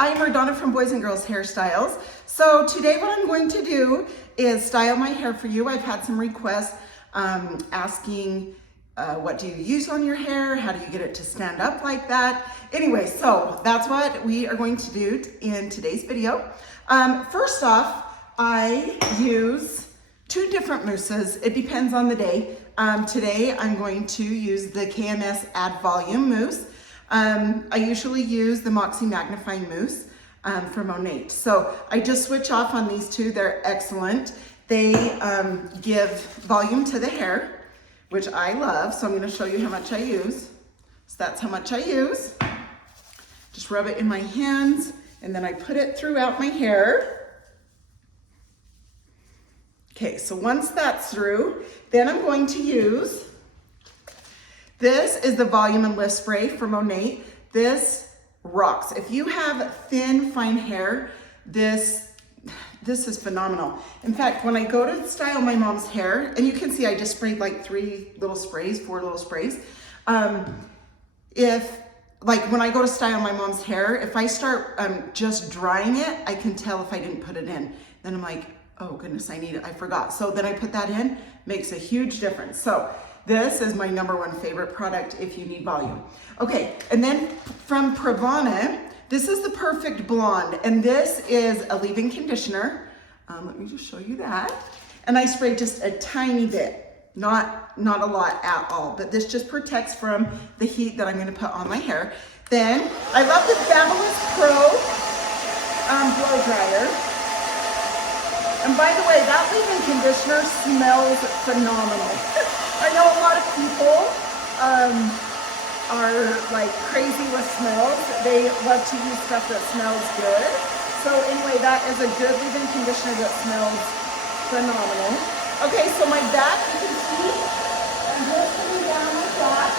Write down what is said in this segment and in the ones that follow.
I'm RaDona from Boys and Girls Hairstyles. So today what I'm going to do is style my hair for you. I've had some requests asking what do you use on your hair? How do you get it to stand up like that? Anyway, so that's what we are going to do in today's video. First off, I use two different mousses. It depends on the day. Today I'm going to use the KMS Add Volume mousse. I usually use the Moxie Magnifying Mousse from Monat. So I just switch off on these two. They're excellent. They give volume to the hair, which I love. So I'm going to show you how much I use. So that's how much I use. Just rub it in my hands and then I put it throughout my hair. Okay, so once that's through, then I'm going to use, this is the Volume and Lift Spray from Monat. This rocks. If you have thin, fine hair, this is phenomenal. In fact, when I go to style my mom's hair, and you can see I just sprayed like 4 little sprays. Like when I go to style my mom's hair, if I start just drying it, I can tell if I didn't put it in. Then I'm like, oh goodness, I need it, I forgot. So then I put that in, makes a huge difference. So this is my #1 favorite product if you need volume. Okay, and then from Pravana, this is the Perfect Blonde, and this is a leave-in conditioner. Let me just show you that. And I sprayed just a tiny bit, not a lot at all, but this just protects from the heat that I'm gonna put on my hair. Then, I love the Fabulous Pro blow dryer. And by the way, that leave-in conditioner smells phenomenal. I know a lot of people are like crazy with smells. They love to use stuff that smells good. So anyway, that is a good leave-in conditioner that smells phenomenal. Okay, so my back, you can see, I'm just putting down my back.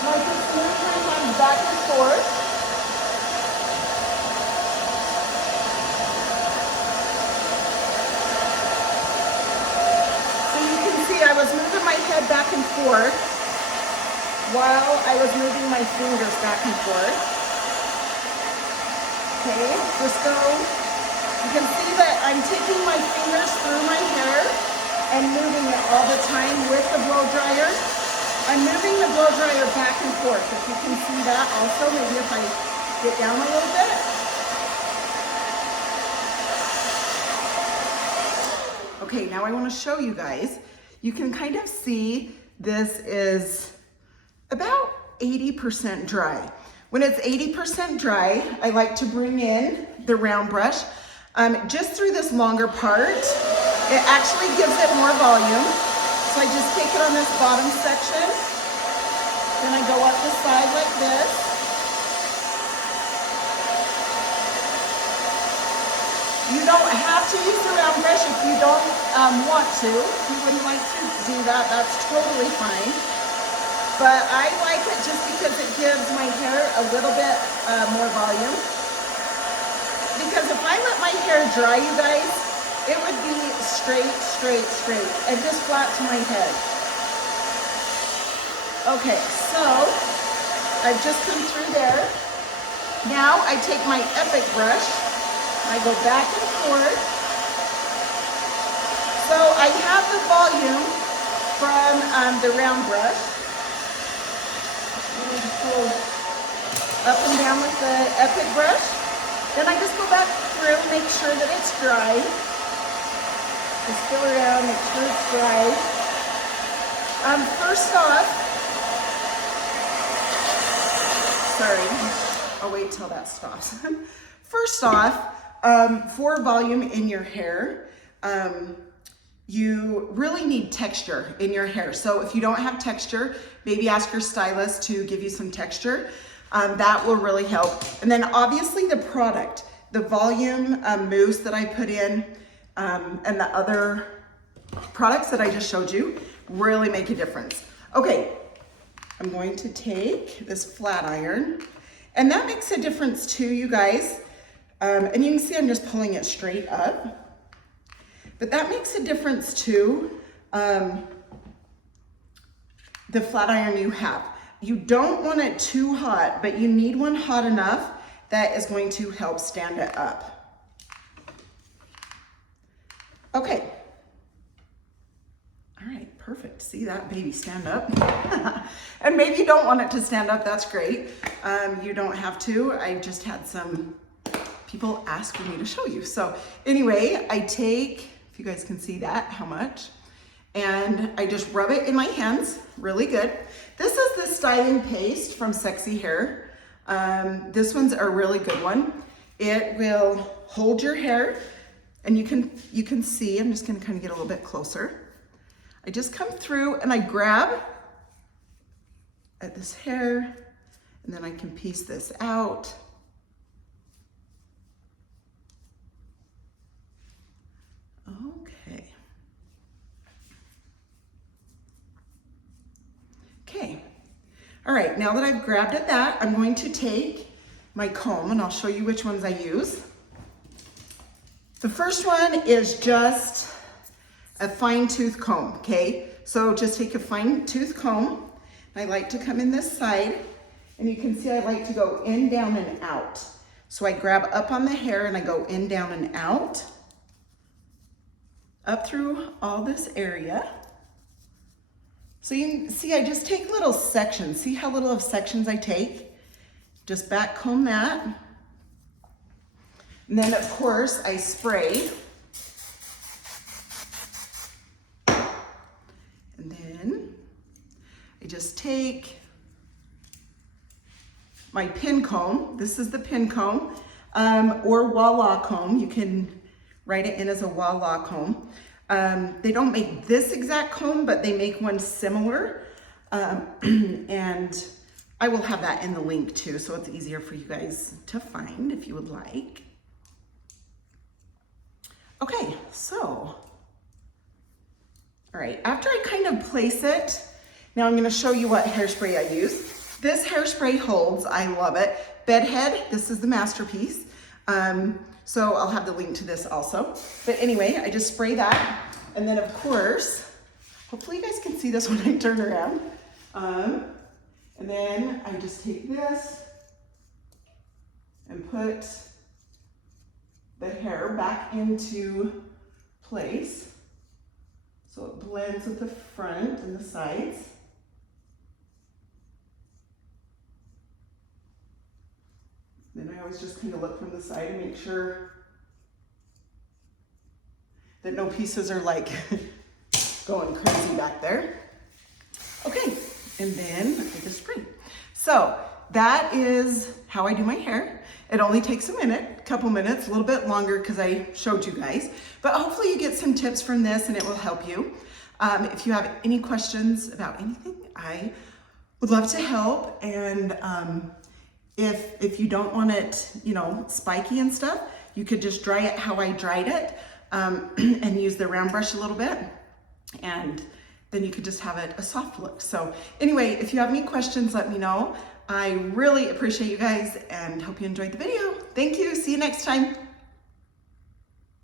And I can smooth my hands back and forth. I was moving my head back and forth while I was moving my fingers back and forth. Okay, just go. You can see that I'm taking my fingers through my hair and moving it all the time with the blow dryer. I'm moving the blow dryer back and forth. If you can see that also, maybe if I get down a little bit. Okay, now I want to show you guys. You can kind of see this is about 80% dry. When it's 80% dry, I like to bring in the round brush just through this longer part. It actually gives it more volume. So I just take it on this bottom section, then I go up the side like this. You don't have to use the round brush if you don't want to. If you wouldn't like to do that, that's totally fine. But I like it just because it gives my hair a little bit more volume. Because if I let my hair dry, you guys, it would be straight, and just flat to my head. Okay, so I've just come through there. Now I take my Epic brush. I go back and forth. So I have the volume from the round brush. I'm just go up and down with the Epic brush. Then I just go back through, make sure that it's dry. Just go around, make sure it's dry. First off, sorry, I'll wait till that stops. First off, for volume in your hair, you really need texture in your hair. So if you don't have texture, maybe ask your stylist to give you some texture. That will really help. And then obviously the product, the volume mousse that I put in, and the other products that I just showed you really make a difference. Okay, I'm going to take this flat iron, and that makes a difference too, you guys. And you can see I'm just pulling it straight up, but that makes a difference too. The flat iron you have. You don't want it too hot, but you need one hot enough that is going to help stand it up. Okay. All right, perfect. See that baby stand up? And maybe you don't want it to stand up, that's great. You don't have to. I just had some people ask for me to show you. So anyway, I take, if you guys can see that, how much, and I just rub it in my hands really good. This is the styling paste from Sexy Hair. This one's a really good one. It will hold your hair, and you can see, I'm just gonna kind of get a little bit closer. I just come through and I grab at this hair, and then I can piece this out. Okay. Okay. All right, now that I've grabbed at that, I'm going to take my comb, and I'll show you which ones I use. The first one is just a fine tooth comb, okay? So just take a fine tooth comb. I like to come in this side, and you can see I like to go in, down, and out. So I grab up on the hair and I go in, down, and out, up through all this area. So you can see I just take little sections. See how little of sections I take? Just back comb that. And then of course I spray. And then I just take my pin comb. This is the pin comb, or Walla comb. You can write it in as a Walla comb. They don't make this exact comb, but they make one similar. And I will have that in the link too, so it's easier for you guys to find if you would like. Okay, so, all right, after I kind of place it, now I'm gonna show you what hairspray I use. This hairspray holds, I love it. Bedhead, this is the masterpiece. So I'll have the link to this also. But anyway, I just spray that. And then of course, hopefully you guys can see this when I turn around. And then I just take this and put the hair back into place. So it blends with the front and the sides. Then I always just kind of look from the side and make sure that no pieces are like going crazy back there. Okay, and then I just spray. So that is how I do my hair. It only takes a minute, a couple minutes, a little bit longer because I showed you guys. But hopefully you get some tips from this and it will help you. If you have any questions about anything, I would love to help. And if you don't want it, you know, spiky and stuff, you could just dry it how I dried it, and use the round brush a little bit, and then you could just have it a soft look. So anyway, if you have any questions, let me know. I really appreciate you guys and hope you enjoyed the video. Thank you. See you next time.